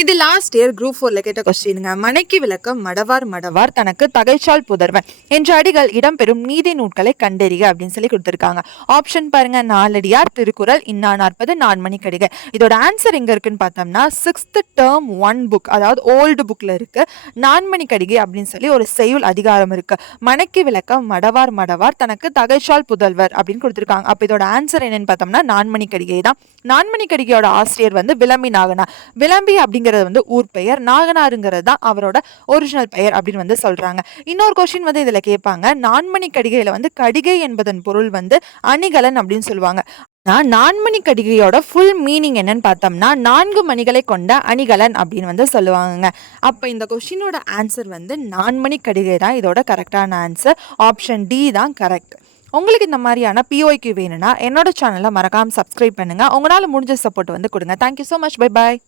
இது last year group 4ல கேட்ட கொஸ்டினுங்க. மனைக்கு விளக்கம் மடவார் மடவார் தனக்கு தகைச்சால் புதர்வன் என்ற அடிகள் இடம்பெறும் நீதி நூட்களை கண்டறிக அப்படின்னு சொல்லி கொடுத்துருக்காங்க. ஆப்ஷன் பாருங்க, நாலடியார், திருக்குறள், இன்னா 40, நான்மணி கடிகை. இதோட ஆன்சர் எங்க இருக்குன்னு பார்த்தோம்னா 6th term 1 புக், அதாவது ஓல்டு புக்ல இருக்கு. நான்மணி கடிகை அப்படின்னு சொல்லி ஒரு செய்யுள் அதிகாரம் இருக்கு. மனைக்கு விளக்கம் மடவார் மடவார் தனக்கு தகைச்சால் புதல்வர் அப்படின்னு கொடுத்துருக்காங்க. அப்ப இதோட ஆன்சர் என்னன்னு பார்த்தோம்னா நான்மணி கடிகை தான். நான்மணி கடிகையோட ஆசிரியர் வந்து விளம்பி நாகனா. விளம்பி அப்படிங்கிறது வந்து ஊர் பெயர், நாகனாருங்கிறது தான் அவரோட ஒரிஜினல் பெயர் அப்படின்னு வந்து சொல்றாங்க. இன்னொரு கொஸ்டின் வந்து இதுல கேட்பாங்க, நான்மணி கடிகையில வந்து கடிகை என்பதன் பொருள் வந்து அணிகலன் அப்படின்னு சொல்லுவாங்க. நான்மணி கடிகையோட ஃபுல் மீனிங் என்னன்னு பார்த்தோம்னா 4 மணிகளை கொண்ட அணிகலன் அப்படின்னு வந்து சொல்லுவாங்க. அப்போ இந்த கொஸ்டினோட ஆன்சர் வந்து நான்மணி கடிகை தான் இதோட கரெக்டான ஆன்சர். ஆப்ஷன் டி தான் கரெக்ட். உங்களுக்கு இந்த மாதிரியான பிஓக்யூ வேணும்னா என்னோட சேனலை மறக்காமல் சப்ஸ்கிரைப் பண்ணுங்கள். உங்களால் முடிஞ்ச சப்போர்ட் வந்து கொடுங்க. Thank you so much. Bye bye.